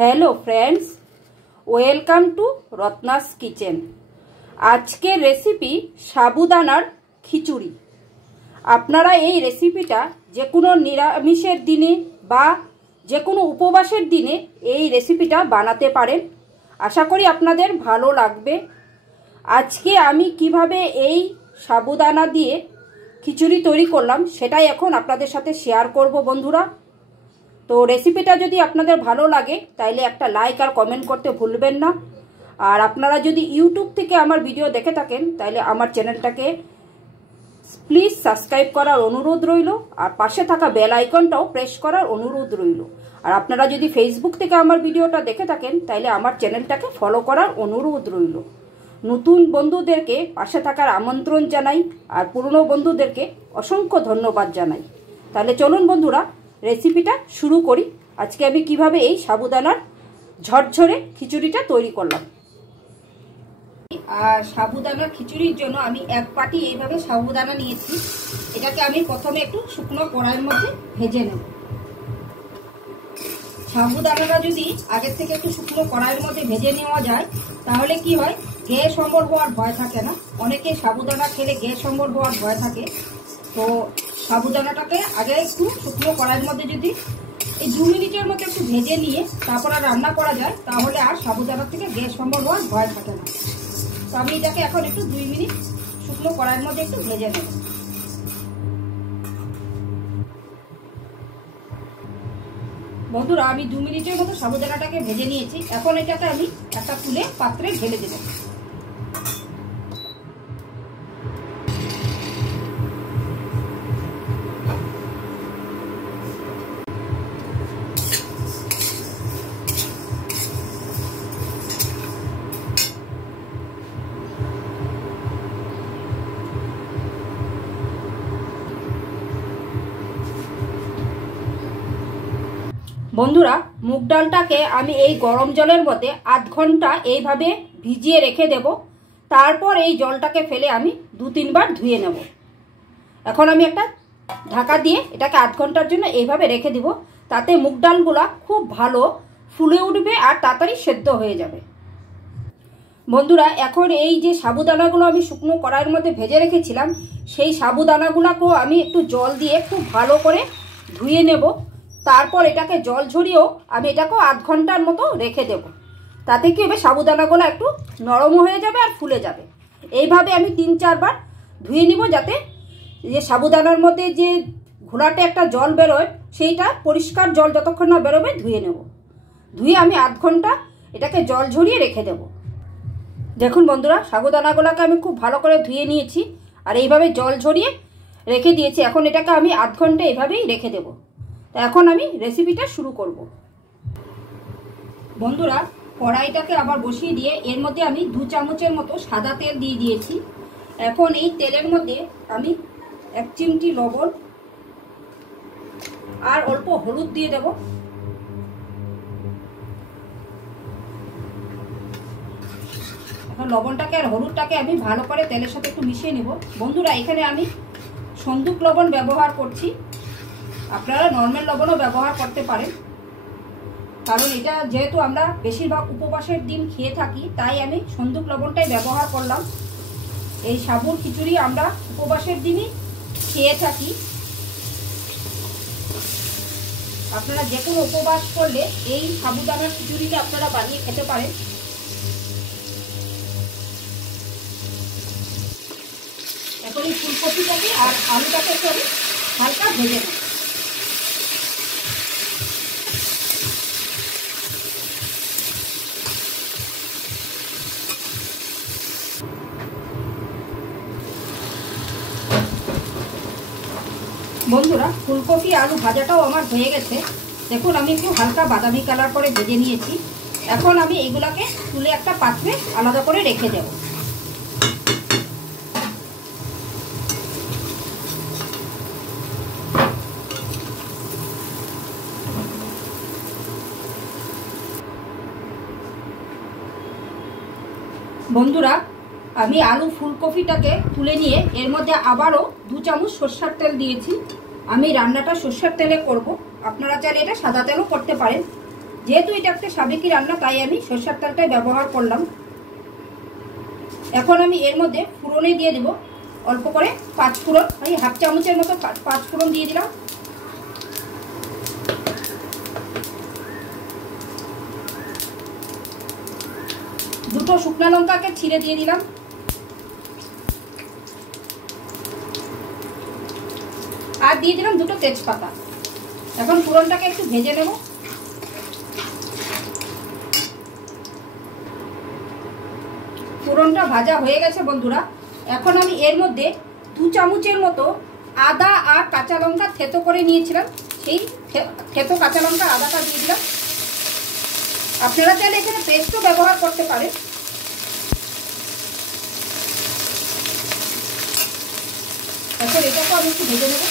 Hello friends, welcome to Ratna's kitchen. आज के recipe साबुदानार खिचुड़ी। आपनारा এই রেসিপিটা যে কোনো নিরামিষের দিনে বা যে কোনো উপবাসের দিনে এই রেসিপিটা বানাতে পারেন। আশা করি আপনাদের ভালো লাগবে। আজকে আমি কিভাবে এই সাবুদানা দিয়ে খিচুড়ি তৈরি করলাম সেটাই এখন আপনাদের সাথে শেয়ার করব বন্ধুরা। তো রেসিপিটা যদি আপনাদের ভালো লাগে তাহলে একটা লাইক আর কমেন্ট করতে ভুলবেন না। আর আপনারা যদি ইউটিউব থেকে আমার ভিডিও দেখে থাকেন তাহলে আমার চ্যানেলটাকে প্লিজ সাবস্ক্রাইব করার অনুরোধ রইল, আর পাশে থাকা বেল আইকনটাও প্রেস করার অনুরোধ রইল। আর আপনারা যদি ফেসবুক থেকে আমার ভিডিওটা দেখে থাকেন তাহলে আমার চ্যানেলটাকে ফলো করার অনুরোধ রইল। নতুন বন্ধুদেরকে পাশে থাকার আমন্ত্রণ জানাই, আর পুরনো বন্ধুদেরকে অসংখ্য ধন্যবাদ জানাই। তাহলে চলুন বন্ধুরা রেসিপিটা শুরু করি। আজকে আমি কিভাবে এই সাবুদানার ঝরঝরে খিচুড়িটা তৈরি করলাম। আর সাবুদানার খিচুড়ির জন্য আমি এক বাটি এইভাবে সাবুদানা নিয়েছি। এটাকে আমি প্রথমে একটু শুকনো কড়াইয়ের মধ্যে ভেজে নেব। সাবুদানাটা যদি আগের থেকে একটু শুকনো কড়াইয়ের মধ্যে ভেজে নেওয়া যায় তাহলে কি হয়, গ্যাস অম্বল হওয়ার ভয় থাকে না। অনেকে সাবুদানা খেলে গ্যাস অম্বল হওয়ার ভয় থাকে। তো সাবুদানাটাকে আগে একটু শুকনো কড়াইয়ের মধ্যে যদি এই 2 মিনিটের মতো একটু ভেজে নিয়ে তারপর আর রান্না করা যায় তাহলে আর সাবুদানার থেকে গ্যাস অম্বল হওয়ার ভয় থাকে না। তো আমি এটাকে এখন একটু 2 মিনিট শুকনো কড়াইয়ের মধ্যে একটু ভেজে নেব। বন্ধুরা আমি 2 মিনিটের মতো সাবুদানাটাকে ভেজে নিয়েছি। এখন এটাকে আমি একটা তুলে পাত্রে ঢেলে দেব। বন্ধুরা মুগ ডালটাকে আমি এই গরম জলের মধ্যে আধ ঘন্টা এইভাবে ভিজিয়ে রেখে দেব। তারপর এই জলটাকে ফেলে আমি 2-3 বার ধুয়ে নেব। এখন আমি একটা ঢাকা দিয়ে এটাকে আধ ঘন্টার জন্য এইভাবে রেখে দিব। তাতে মুগ ডালগুলা খুব ভালো ফুলে উঠবে আর তাড়াতাড়ি সেদ্ধ হয়ে যাবে। বন্ধুরা এখন এই যে সাবুদানাগুলো আমি শুকনো কড়াইয়ের মধ্যে ভেজে রেখেছিলাম সেই সাবুদানাগুলোকেও আমি একটু জল দিয়ে খুব ভালো করে ধুয়ে নেব। তারপর এটাকে জল ঝরিয়েও আমি এটাকেও আধ ঘন্টার মতো রেখে দেব। তাতে কি হবে, সাবুদানাগুলো একটু নরম হয়ে যাবে আর ফুলে যাবে। এইভাবে আমি 3-4 বার ধুয়ে নিব, যাতে যে সাবুদানার মধ্যে যে ঘোলাটে একটা জল বেরোয় সেইটা পরিষ্কার জল যতক্ষণ না বেরোবে ধুয়ে নেব। ধুয়ে আমি আধ ঘন্টা এটাকে জল ঝরিয়ে রেখে দেব। দেখুন বন্ধুরা সাবুদানাগুলোকে আমি খুব ভালো করে ধুয়ে নিয়েছি আর এইভাবে জল ঝরিয়ে রেখে দিয়েছি। এখন এটাকে আমি আধ ঘন্টা এভাবেই রেখে দেব। তো এখন আমি রেসিপিটা শুরু করব। বন্ধুরা কড়াইটাকে আবার বসিয়ে দিয়ে এর মধ্যে আমি 2 চামচের মতো সাদা তেল দিয়ে দিয়েছি। এখন এই তেলের মধ্যে আমি 1 চিমটি লবণ আর অল্প হলুদ দিয়ে দেব। এখন লবণটাকে আর হলুদটাকে আমি ভালো করে তেলের সাথে একটু মিশিয়ে নেব। বন্ধুরা এখানে আমি সন্দুক লবণ ব্যবহার করছি, আপনারা নর্মাল লবণও ব্যবহার করতে পারেন। কারণ এটা যেহেতু আমরা বেশিরভাগ উপবাসের দিন খেয়ে থাকি তাই আমি সন্দুক লবণটাই ব্যবহার করলাম। এই সাবুর খিচুড়ি আমরা উপবাসের দিনই খেয়ে থাকি। আপনারা যে কোনো উপবাস করলে এই সাবুদানার খিচুড়িটা আপনারা বানিয়ে খেতে পারেন। এখন এই ফুলকপিটাকে আর আলুটাকে একটু আমি হালকা ভেজে নেব। বন্ধুরা ফুলকপি আলু ভাজাটাও আমার হয়ে গেছে। দেখুন আমি একটু হালকা বাদামি কালার করে ভেজে নিয়েছি। এখন আমি এইগুলাকে তুলে একটা পাত্রে আলাদা করে রেখে দেব। বন্ধুরা আমি আলু ফুলকপিটাকে তুলে নিয়ে এর মধ্যে আবারও 2 চামচ সরষের তেল দিয়েছি। আমি রান্নাটা সরষের তেলে করব, আপনারা চাইলে এটা সাদা তেলও করতে পারেন। যেহেতু এটা একটা সাবেকি রান্না, তাই আমি সরষের তেলটাই ব্যবহার করলাম। এখন আমি এর মধ্যে ফোড়নে দিয়ে দেব অল্প করে 5 ফোড়ন, আমি হাফ চামচের মতো 5 ফোড়ন দিয়ে দিলাম। দুটো শুকনো লঙ্কাকে ছিঁড়ে দিয়ে দিলাম। আর দিয়ে দিলাম দুটো তেজপাতা। এখন ফোড়নটাকে একটু ভেজে নেব। ফোড়নটা ভাজা হয়ে গেছে বন্ধুরা। এখন আমি এর মধ্যে 2 চামচের মতো আদা আর কাঁচা লঙ্কা থেতো করে নিয়েছিলাম, সেই থেতো কাঁচা লঙ্কা আদাটা দিয়ে দিলাম। আপনারা চাইলে এখানে পেস্টও ব্যবহার করতে পারেন। এখন এটাকে আমি একটু ভেজে নেব।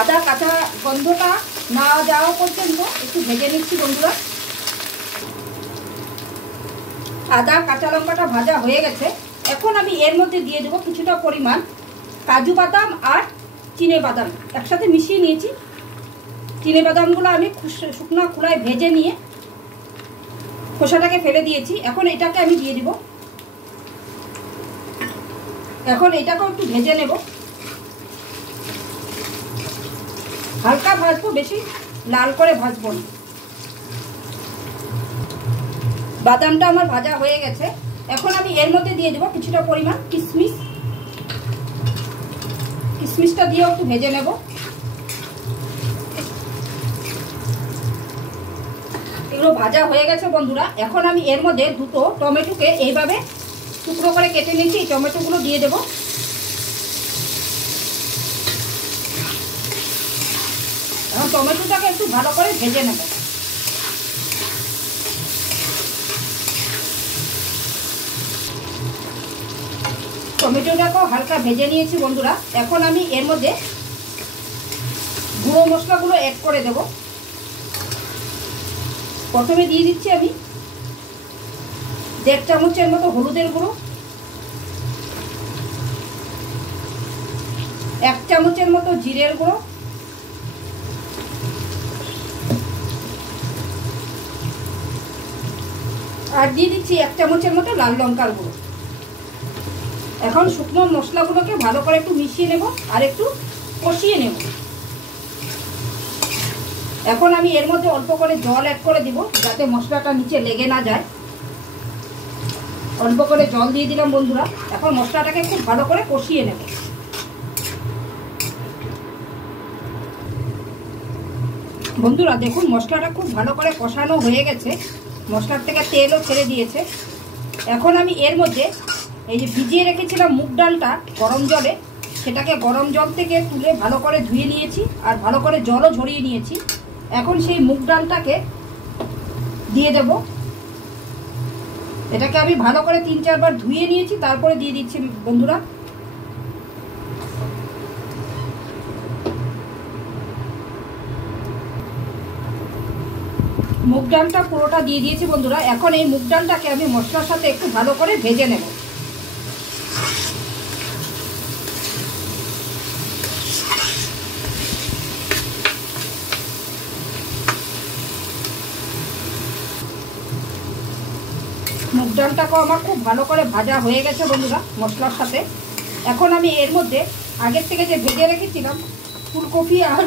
আদা কাঁচা গন্ধটা না যাওয়া পর্যন্ত একটু ভেজে নিচ্ছি বন্ধুরা। আদা কাঁচা লঙ্কাটা ভাজা হয়ে গেছে। এখন আমি এর মধ্যে দিয়ে দেবো কিছুটা পরিমাণ কাজু বাদাম আর চিনে বাদাম একসাথে মিশিয়ে নিয়েছি। চিনে বাদামগুলো আমি শুকনো খোলায় ভেজে নিয়ে খোসাটাকে ফেলে দিয়েছি। এখন এটাকে আমি দিয়ে দিব। এখন এটাকেও একটু ভেজে নেব। হালকা ভাজবো, বেশি লাল করে ভাজবো না। বাদামটা আমার ভাজা হয়ে গেছে। এখন আমি এর মধ্যে দিয়ে দেবো কিছুটা পরিমাণ কিশমিশ। কিশমিশটা দিয়েও একটু ভেজে নেব। এগুলো ভাজা হয়ে গেছে বন্ধুরা। এখন আমি এর মধ্যে দুটো টমেটোকে এইভাবে টুকরো করে কেটে নিয়েছি, এই টমেটোগুলো দিয়ে দেব। এখন টমেটোটাকে একটু ভালো করে ভেজে নেব। টমেটোটাকেও হালকা ভেজে নিয়েছি বন্ধুরা। এখন আমি এর মধ্যে গুঁড়ো মশলাগুলো অ্যাড করে দেব। প্রথমে দিয়ে দিচ্ছি আমি 1.5 চামচের মতো হলুদের গুঁড়ো, 1 চামচের মতো জিরের গুঁড়ো, আর দিয়ে দিচ্ছি 1 চামচের মতো লাল লঙ্কার গুঁড়ো। এখন শুকনো মশলাগুলোকে ভালো করে একটু মিশিয়ে নেব আর একটু কষিয়ে নেব। এখন আমি এর মধ্যে অল্প করে জল অ্যাড করে দিব, যাতে মশলাটা নিচে লেগে না যায়। অল্প করে জল দিয়ে দিলাম বন্ধুরা। এখন মশলাটাকে খুব ভালো করে কষিয়ে নেব। বন্ধুরা দেখুন, মশলাটা খুব ভালো করে কষানো হয়ে গেছে, মশলার থেকে তেলও ছেড়ে দিয়েছে। এখন আমি এর মধ্যে এই যে ভিজিয়ে রেখেছিলাম মুগ ডালটা গরম জলে, সেটাকে গরম জল থেকে তুলে ভালো করে ধুয়ে নিয়েছি আর ভালো করে জলও ঝরিয়ে নিয়েছি। এখন সেই মুগ ডালটাকে দিয়ে দেব। এটাকে আমি ভালো করে 3-4 বার ধুয়ে নিয়েছি, তারপরে দিয়ে দিচ্ছি বন্ধুরা। মুগ ডালটা পুরোটা দিয়ে দিয়েছি বন্ধুরা। এখন এই মুগ ডালটাকে আমি মশলার সাথে একটু ভালো করে ভেজে নেব। মুগ ডালটাকেও আমার খুব ভালো করে ভাজা হয়ে গেছে বন্ধুরা মশলার সাথে। এখন আমি এর মধ্যে আগের থেকে যে ভেজে রেখেছিলাম ফুলকপি আর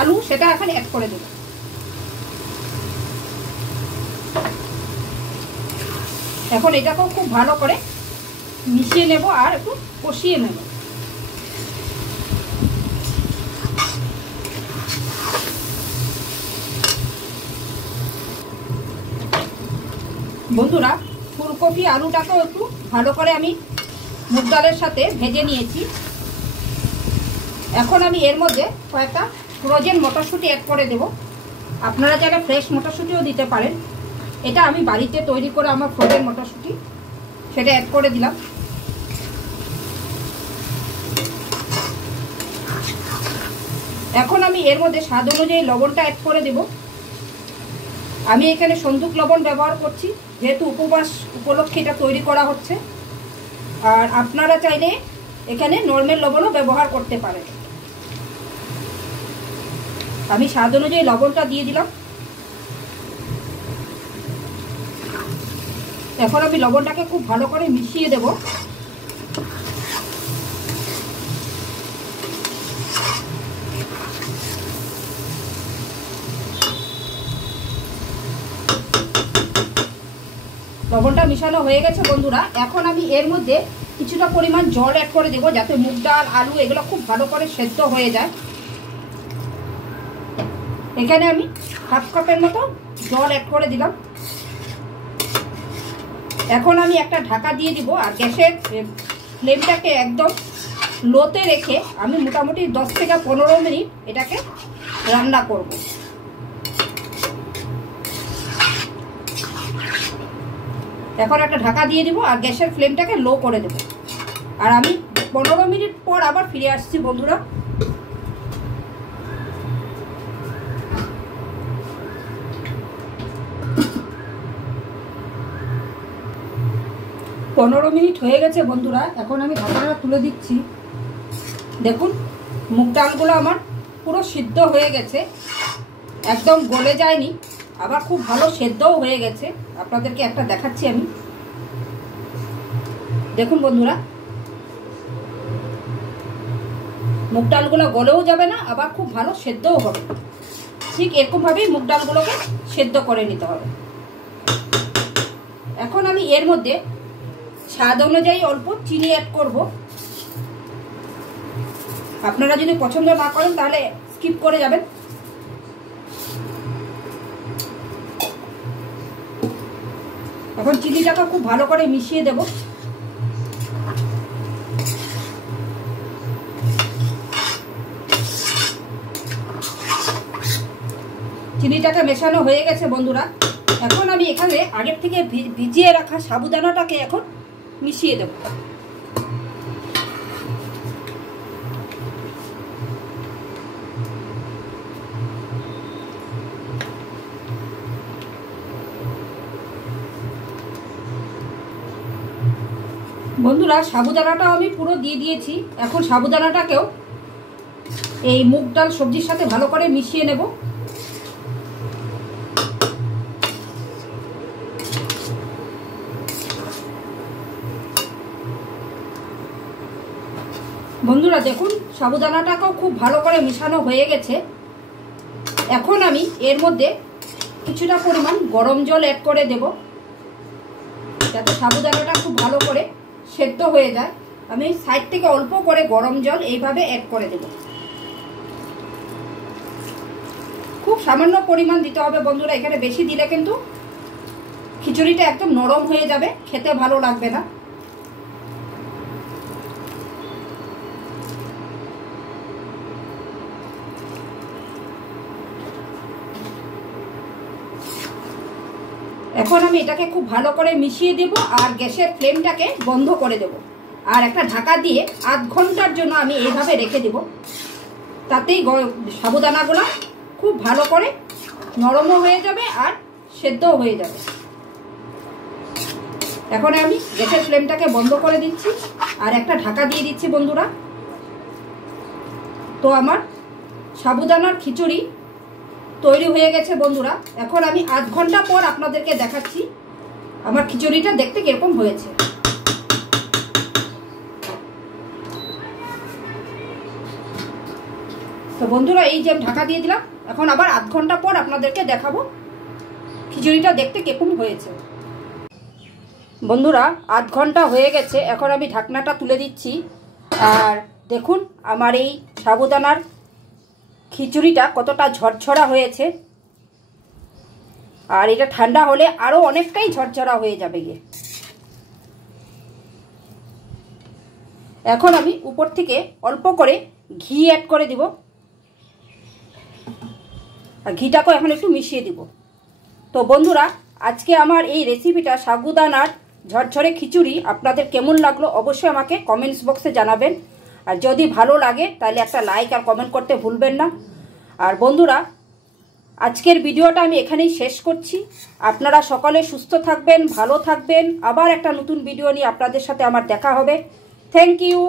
আলু, সেটা এখন অ্যাড করে দেব। এখন এটাকেও খুব ভালো করে মিশিয়ে নেব আর একটু কষিয়ে নেব। বন্ধুরা ফুলকপি আলুটাকেও একটু ভালো করে আমি মুগ ডালের সাথে ভেজে নিয়েছি। এখন আমি এর মধ্যে কয়েকটা ফ্রোজেন মটরশুঁটি অ্যাড করে দেব। আপনারা চাইলে ফ্রেশ মটরশুঁটিও দিতে পারেন। এটা আমি বাড়িতে তৈরি করে আমার ফ্রোজেন মটরশুঁটি, সেটা অ্যাড করে দিলাম। এখন আমি এর মধ্যে স্বাদ অনুযায়ী লবণটা অ্যাড করে দেব। আমি এখানে সন্দুক লবণ ব্যবহার করছি, যেহেতু উপবাস উপলক্ষে এটা তৈরি করা হচ্ছে। আর আপনারা চাইলে এখানে নর্মাল লবণও ব্যবহার করতে পারেন। আমি স্বাদ অনুযায়ী লবণটা দিয়ে দিলাম। এখন আমি লবণটাকে খুব ভালো করে মিশিয়ে দেব। লবণটা মিশানো হয়ে গেছে বন্ধুরা। এখন আমি এর মধ্যে কিছুটা পরিমাণ জল অ্যাড করে দেবো, যাতে মুগ ডাল আলু এগুলো খুব ভালো করে সেদ্ধ হয়ে যায়। এখানে আমি হাফ কাপের মতো জল অ্যাড করে দিলাম। এখন আমি একটা ঢাকা দিয়ে দিব, আর গ্যাসের ফ্লেমটাকে একদম লোতে রেখে আমি মোটামুটি 10 থেকে 15 মিনিট এটাকে রান্না করব। এখন একটা ঢাকা দিয়ে দিব আর গ্যাসের ফ্লেমটাকে লো করে দেব। আর আমি 15 মিনিট পর আবার ফিরে আসছি বন্ধুরা। পনেরো মিনিট হয়ে গেছে বন্ধুরা। এখন আমি ঢাকাটা তুলে দিচ্ছি। দেখুন মুগ ডালগুলো আমার পুরো সিদ্ধ হয়ে গেছে, একদম গলে যায়নি, আবার খুব ভালো সেদ্ধও হয়ে গেছে। আপনাদেরকে একটা দেখাচ্ছি আমি। দেখুন বন্ধুরা, মুগ ডালগুলো গলেও যাবে না, আবার খুব ভালো সেদ্ধও হবে। ঠিক এরকমভাবেই মুগ ডালগুলোকে সেদ্ধ করে নিতে হবে। এখন আমি এর মধ্যে স্বাদ অনুযায়ী অল্প চিনি অ্যাড করব। আপনারা যদি পছন্দ না করেন তাহলে স্কিপ করে যাবেন। এখন চিনিটাকে খুব ভালো করে মিশিয়ে দেব। চিনিটাকে মেশানো হয়ে গেছে বন্ধুরা। এখন আমি এখানে আগের থেকে ভিজিয়ে রাখা সাবুদানাটাকে এখন মিশিয়ে দেব। বন্ধুরা সাবুদানাটাও আমি পুরো দিয়ে দিয়েছি। এখন সাবুদানাটাকেও এই মুগ ডাল সবজির সাথে ভালো করে মিশিয়ে নেব। বন্ধুরা দেখুন সাবুদানাটাকেও খুব ভালো করে মিশানো হয়ে গেছে। এখন আমি এর মধ্যে কিছুটা পরিমাণ গরম জল অ্যাড করে দেব, যাতে সাবুদানাটা খুব ভালো করে সেদ্ধ হয়ে যায়। আমি সাইড থেকে অল্প করে গরম জল এইভাবে অ্যাড করে দেব। খুব সামান্য পরিমাণ দিতে হবে বন্ধুরা। এখানে বেশি দিলে কিন্তু খিচুড়িটা একদম নরম হয়ে যাবে, খেতে ভালো লাগবে না। এখন আমি এটাকে খুব ভালো করে মিশিয়ে দেব আর গ্যাসের ফ্লেমটাকে বন্ধ করে দেব। আর একটা ঢাকা দিয়ে আধ ঘন্টার জন্য আমি এইভাবে রেখে দেব। তাতেই সাবুদানাগুলো খুব ভালো করে নরমও হয়ে যাবে আর সেদ্ধও হয়ে যাবে। এখন আমি গ্যাসের ফ্লেমটাকে বন্ধ করে দিচ্ছি আর একটা ঢাকা দিয়ে দিচ্ছি বন্ধুরা। তো আমার সাবুদানার খিচুড়ি তৈরি হয়ে গেছে বন্ধুরা। এখন আমি আধ ঘন্টা পর আপনাদেরকে দেখাচ্ছি আমার খিচুড়িটা দেখতে কিরকম হয়েছে। তো বন্ধুরা এই যে ঢাকা দিয়ে দিলাম, এখন আবার আধ ঘন্টা পর আপনাদেরকে দেখাবো খিচুড়িটা দেখতে কিরকম হয়েছে। বন্ধুরা আধ ঘন্টা হয়ে গেছে। এখন আমি ঢাকনাটা তুলে দিচ্ছি আর দেখুন আমার এই সাবুদানার খিচুড়িটা কতটা ঝরঝরা হয়েছে। আর এটা ঠান্ডা হলে আরো অনেকটাই ঝরঝরা হয়ে যাবে গিয়ে। এখন আমি উপর থেকে অল্প করে ঘি অ্যাড করে দিব আর ঘিটাকেও এখন একটু মিশিয়ে দিব। তো বন্ধুরা আজকে আমার এই রেসিপিটা সাবুদানার ঝরঝরে খিচুড়ি আপনাদের কেমন লাগলো অবশ্যই আমাকে কমেন্টস বক্সে জানাবেন। আর যদি ভালো লাগে তাহলে একটা লাইক আর কমেন্ট করতে ভুলবেন না। আর বন্ধুরা আজকের ভিডিওটা আমি এখানেই শেষ করছি। আপনারা সকলে সুস্থ থাকবেন, ভালো থাকবেন। আবার একটা নতুন ভিডিও নিয়ে আপনাদের সাথে আমার দেখা হবে। Thank you.